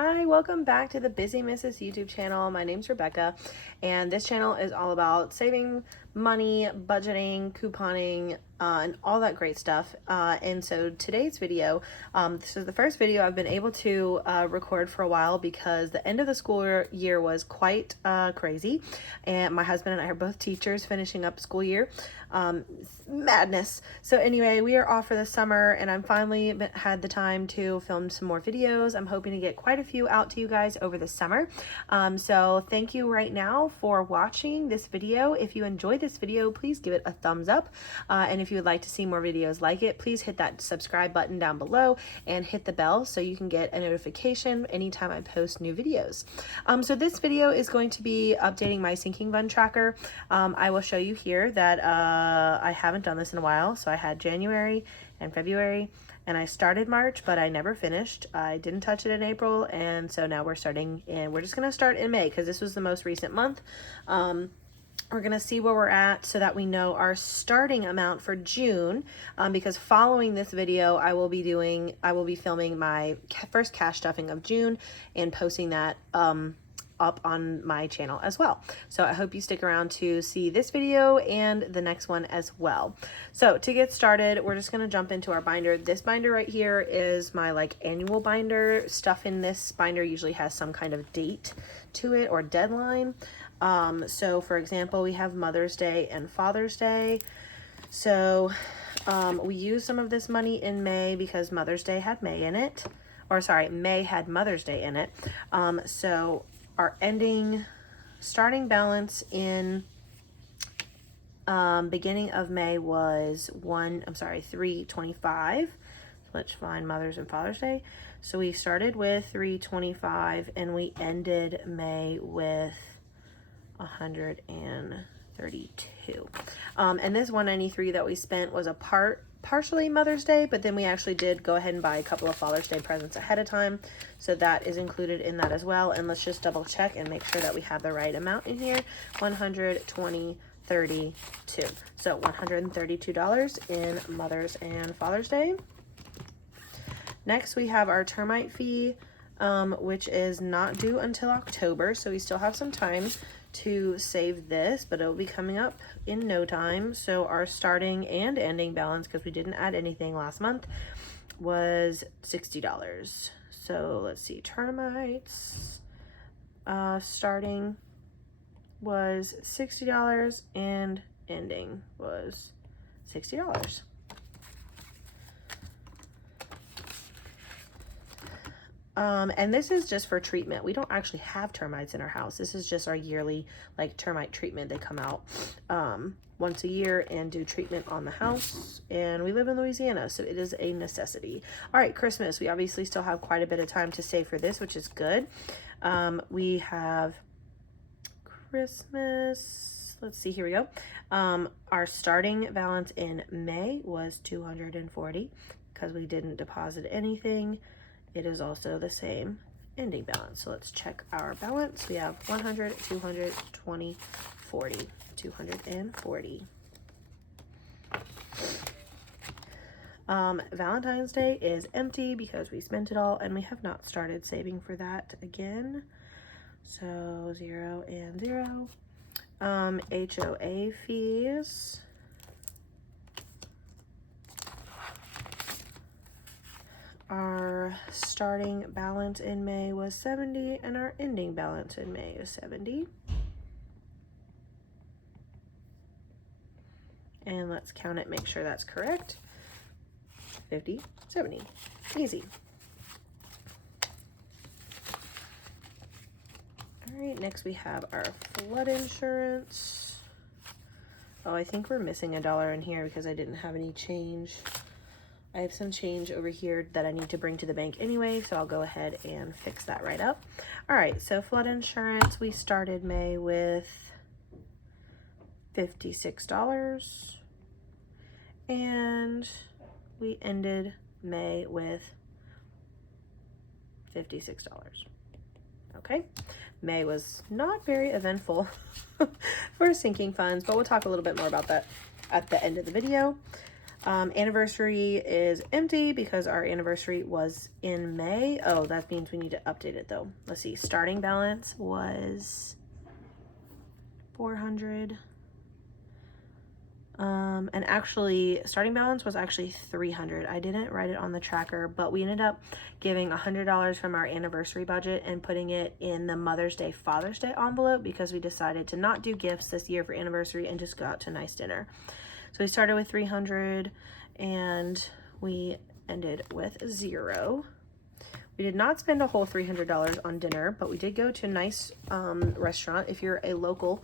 Hi, welcome back to the Busy Mrs. YouTube channel. My name's Rebecca, and this channel is all about saving money, budgeting, couponing, and all that great stuff. And so today's video, this is the first video I've been able to record for a while because the end of the school year was quite crazy. And my husband and I are both teachers finishing up school year. Madness. So anyway, we are off for the summer and I'm finally had the time to film some more videos. I'm hoping to get quite a few out to you guys over the summer. So thank you right now for watching this video. If you enjoyed this video, please give it a thumbs up. And if you would like to see more videos like it, please hit that subscribe button down below and hit the bell so you can get a notification anytime I post new videos. So this video is going to be updating my sinking fund tracker. I will show you here that I haven't done this in a while. So I had January and February and I started March, but I never finished. I didn't touch it in April. And so now we're starting and we're just going to start in May because this was the most recent month. We're going to see where we're at so that we know our starting amount for June, because following this video, I will be filming my first cash stuffing of June and posting that up on my channel as well. So I hope you stick around to see this video and the next one as well. So to get started, we're just going to jump into our binder. This binder right here is my annual binder. Stuff in this binder usually has some kind of date to it or deadline. So for example, we have Mother's Day and Father's Day. So we used some of this money in May because Mother's Day had May in it, or sorry, May had Mother's Day in it. So our starting balance in beginning of May was $325. Let's find Mother's and Father's Day. So we started with $325 and we ended May with $132. And this $193 that we spent was partially Mother's Day, but then we actually did go ahead and buy a couple of Father's Day presents ahead of time. So that is included in that as well. And let's just double check and make sure that we have the right amount in here. $132. So $132 in Mother's and Father's Day. Next, we have our termite fee, which is not due until October. So we still have some time to save this, but it'll be coming up in no time. So our starting and ending balance, because we didn't add anything last month, was $60. So let's see, termites starting was $60 and ending was $60. And this is just for treatment. We don't actually have termites in our house. This is just our yearly termite treatment. They come out once a year and do treatment on the house. And we live in Louisiana, so it is a necessity. All right, Christmas. We obviously still have quite a bit of time to save for this, which is good. We have Christmas. Let's see, here we go. Our starting balance in May was $240 because we didn't deposit anything. It is also the same ending balance. So let's check our balance. We have 100, 200, 20, 40, 240. Valentine's Day is empty because we spent it all and we have not started saving for that again. So 0 and 0. HOA fees. Our starting balance in May was 70 and our ending balance in May is 70. And let's count it, make sure that's correct. 50, 70, easy. All right, next we have our flood insurance. Oh, I think we're missing $1 in here because I didn't have any change. I have some change over here that I need to bring to the bank anyway, so I'll go ahead and fix that right up. All right, so flood insurance, we started May with $56 and we ended May with $56. Okay, May was not very eventful for sinking funds, but we'll talk a little bit more about that at the end of the video. Anniversary is empty because our anniversary was in May. Oh, that means we need to update it though. Let's see. Starting balance was 400. And actually starting balance was actually 300. I didn't write it on the tracker, but we ended up giving $100 from our anniversary budget and putting it in the Mother's Day, Father's Day envelope because we decided to not do gifts this year for anniversary and just go out to a nice dinner. So we started with 300 and we ended with 0. We did not spend a whole $300 on dinner, but we did go to a nice restaurant. If you're a local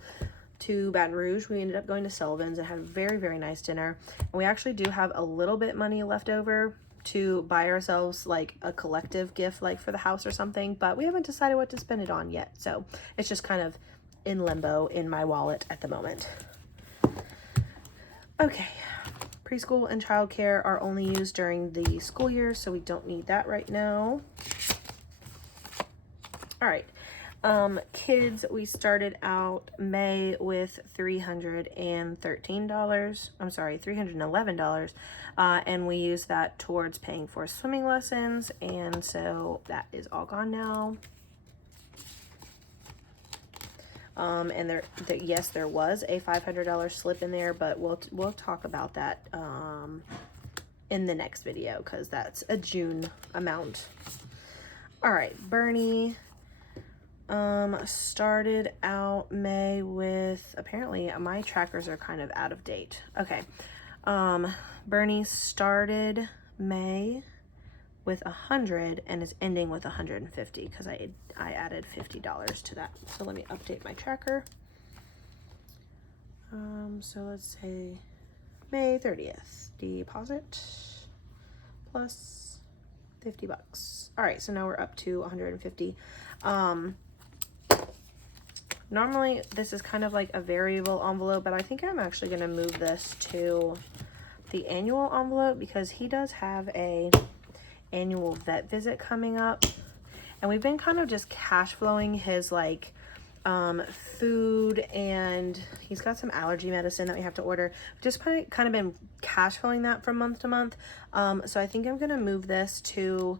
to Baton Rouge, we ended up going to Sullivan's and had a very, very nice dinner. And we actually do have a little bit money left over to buy ourselves like a collective gift, like for the house or something, but we haven't decided what to spend it on yet. So it's just kind of in limbo in my wallet at the moment. Okay, preschool and childcare are only used during the school year, so we don't need that right now. All right, kids, we started out May with $311, and we used that towards paying for swimming lessons, and so that is all gone now. And yes, there was a $500 slip in there, but we'll talk about that in the next video because that's a June amount. All right, Bernie started out May with, apparently my trackers are kind of out of date. Okay, Bernie started May with 100 and is ending with 150 because I added $50 to that. So let me update my tracker. So let's say May 30th, deposit plus $50. All right, so now we're up to 150. Normally this is kind of like a variable envelope, but I think I'm actually going to move this to the annual envelope because he does have a annual vet visit coming up, and we've been kind of just cash flowing his like food, and he's got some allergy medicine that we have to order. Just kind of been cash flowing that from month to month. So I think I'm gonna move this to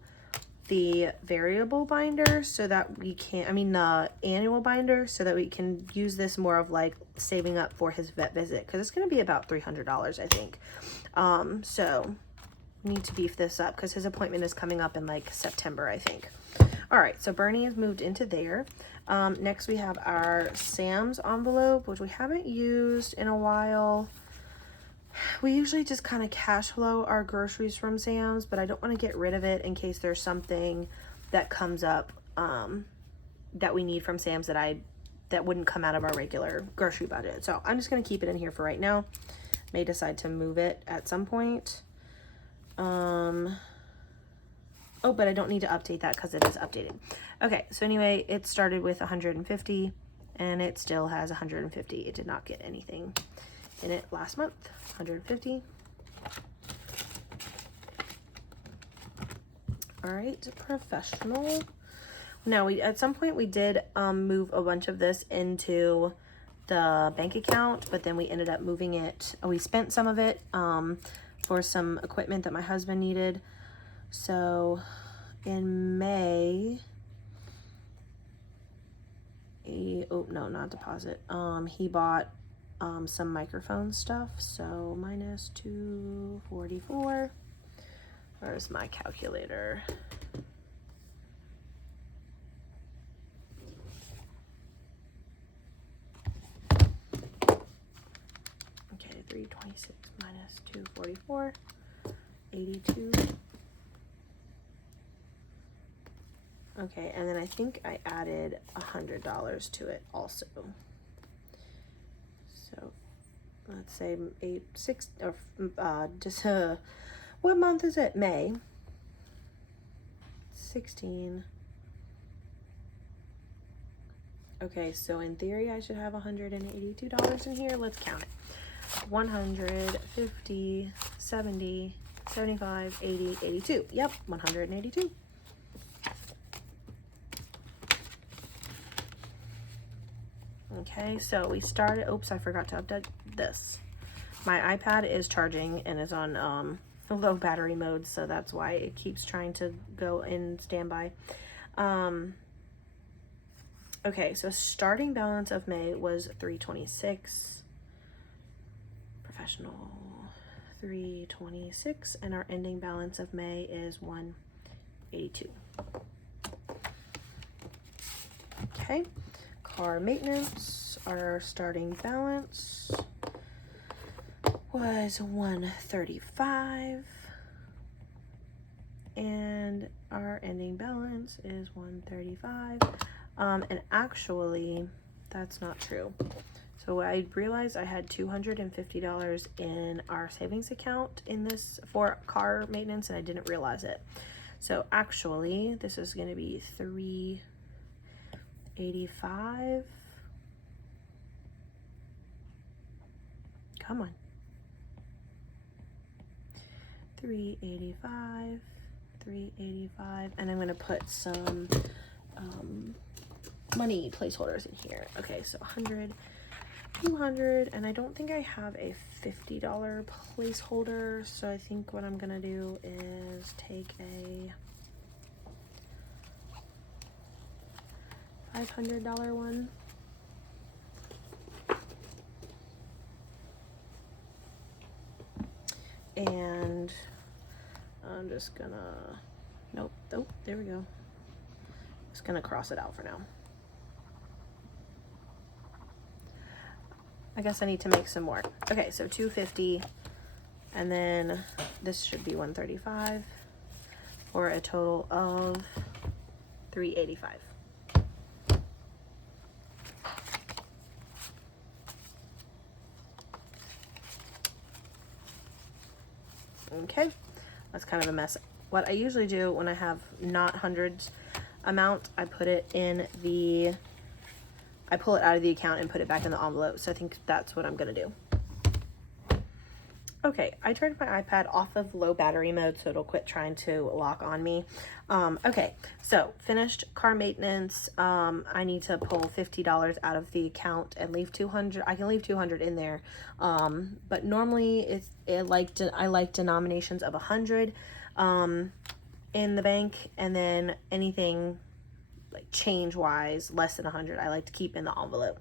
the variable binder so that we can, the annual binder, so that we can use this more of like saving up for his vet visit because it's gonna be about $300, I think. So need to beef this up because his appointment is coming up in like September, I think. All right, so Bernie has moved into there. Next we have our Sam's envelope, which we haven't used in a while. We usually just kind of cash flow our groceries from Sam's, but I don't want to get rid of it in case there's something that comes up that we need from Sam's that wouldn't come out of our regular grocery budget. So I'm just going to keep it in here for right now. May decide to move it at some point. Oh, but I don't need to update that because it is updating. Okay, so anyway, it started with 150 and it still has 150. It did not get anything in it last month. 150. All right, professional. Now at some point we did move a bunch of this into the bank account, but then we ended up moving it. We spent some of it for some equipment that my husband needed. So in May, oh no, not deposit. He bought some microphone stuff. So minus 244. Where's my calculator? Okay, 326 minus 244, 82. Okay, and then I think I added $100 to it also. So let's say what month is it? May 16. Okay, so in theory I should have $182 in here. Let's count it. 100, 50, 70, 75, 80, 82. Yep, 182. Okay, so we started, oops, I forgot to update this. My iPad is charging and is on low battery mode, so that's why it keeps trying to go in standby. Okay, so starting balance of May was $326. Professional $326, and our ending balance of May is $182. Okay, car maintenance, our starting balance was $135, and our ending balance is $135. And actually, that's not true. So I realized I had $250 in our savings account in this for car maintenance, and I didn't realize it. So actually, this is going to be $385. Come on. $385, and I'm going to put some money placeholders in here. Okay, so 100, 200, and I don't think I have a $50 placeholder, so I think what I'm gonna do is take a $500 one. And I'm just gonna, nope, there we go. Just gonna cross it out for now. I guess I need to make some more. Okay, so 250, and then this should be 135 for a total of 385. Okay, that's kind of a mess. What I usually do when I have not hundreds amount, I put it in the, I pull it out of the account and put it back in the envelope. So I think that's what I'm gonna do. Okay, I turned my iPad off of low battery mode so it'll quit trying to lock on me. Okay, so finished car maintenance. I need to pull $50 out of the account and leave 200. I can leave 200 in there, but normally I like denominations of 100 in the bank, and then anything like change wise less than 100 I like to keep in the envelope.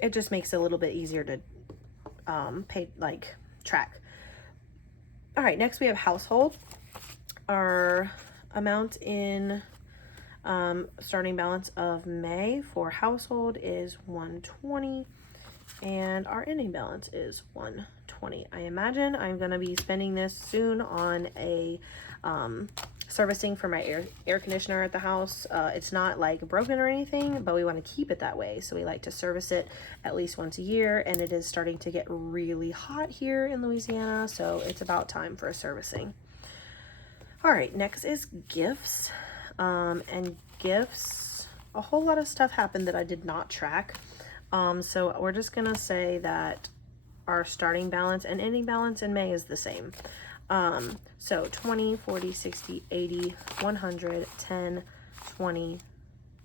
It just makes it a little bit easier to track. All right, next we have household. Our amount in starting balance of May for household is $120, and our ending balance is $120. I imagine I'm gonna be spending this soon on a servicing for my air conditioner at the house. It's not like broken or anything, but we want to keep it that way, so we like to service it at least once a year, and it is starting to get really hot here in Louisiana, so it's about time for a servicing. All right, next is gifts. And gifts, a whole lot of stuff happened that I did not track, so we're just gonna say that our starting balance and ending balance in May is the same. So 20, 40, 60, 80, 100, 10, 20,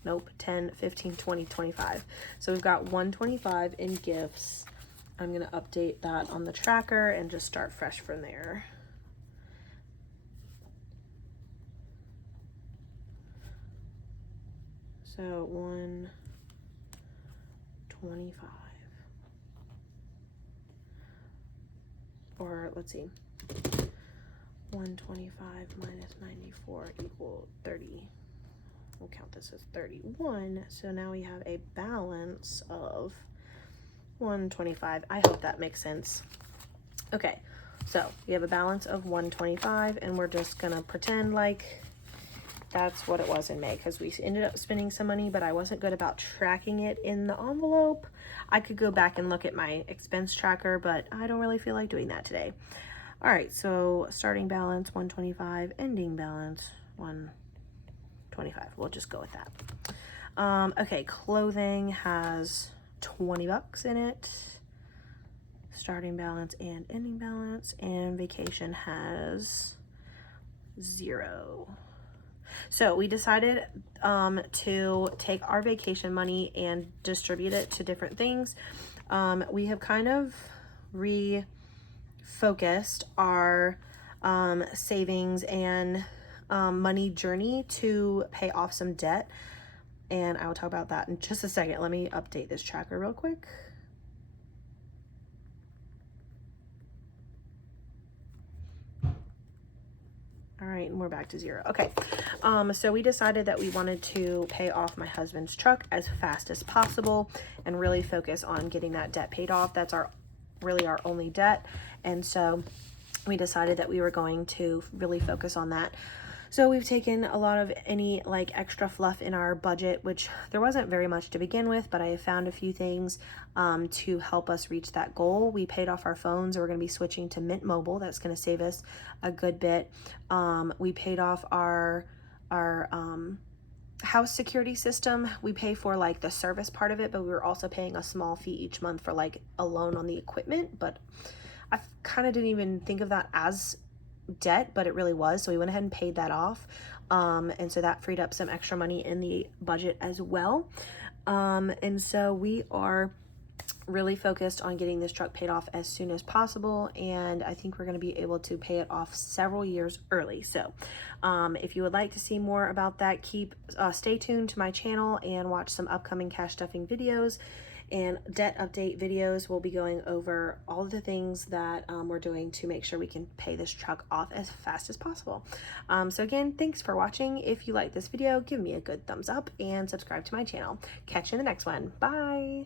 nope, 10, 15, 20, 25. So we've got 125 in gifts. I'm going to update that on the tracker and just start fresh from there. So 125, or let's see. 125 minus 94 equal 30. We'll count this as 31. So now we have a balance of 125. I hope that makes sense. Okay, so we have a balance of 125, and we're just gonna pretend like that's what it was in May, because we ended up spending some money, but I wasn't good about tracking it in the envelope. I could go back and look at my expense tracker, but I don't really feel like doing that today. All right, so starting balance 125, ending balance 125. We'll just go with that. Okay, clothing has 20 bucks in it. Starting balance and ending balance, and vacation has 0. So we decided to take our vacation money and distribute it to different things. We have kind of focused our savings and money journey to pay off some debt. And I will talk about that in just a second. Let me update this tracker real quick. All right, and we're back to zero. Okay, so we decided that we wanted to pay off my husband's truck as fast as possible and really focus on getting that debt paid off. That's really our only debt. And so we decided that we were going to really focus on that. So we've taken a lot of any like extra fluff in our budget, which there wasn't very much to begin with, but I have found a few things to help us reach that goal. We paid off our phones. We're going to be switching to Mint Mobile. That's going to save us a good bit. We paid off our house security system. We pay for like the service part of it, but we were also paying a small fee each month for like a loan on the equipment. But I kind of didn't even think of that as debt, but it really was. So we went ahead and paid that off. And so that freed up some extra money in the budget as well. And so we are really focused on getting this truck paid off as soon as possible, and I think we're going to be able to pay it off several years early. So if you would like to see more about that, stay tuned to my channel and watch some upcoming cash stuffing videos and debt update videos. We'll be going over all of the things that we're doing to make sure we can pay this truck off as fast as possible. So again, thanks for watching. If you like this video, give me a good thumbs up and subscribe to my channel. Catch you in the next one. Bye.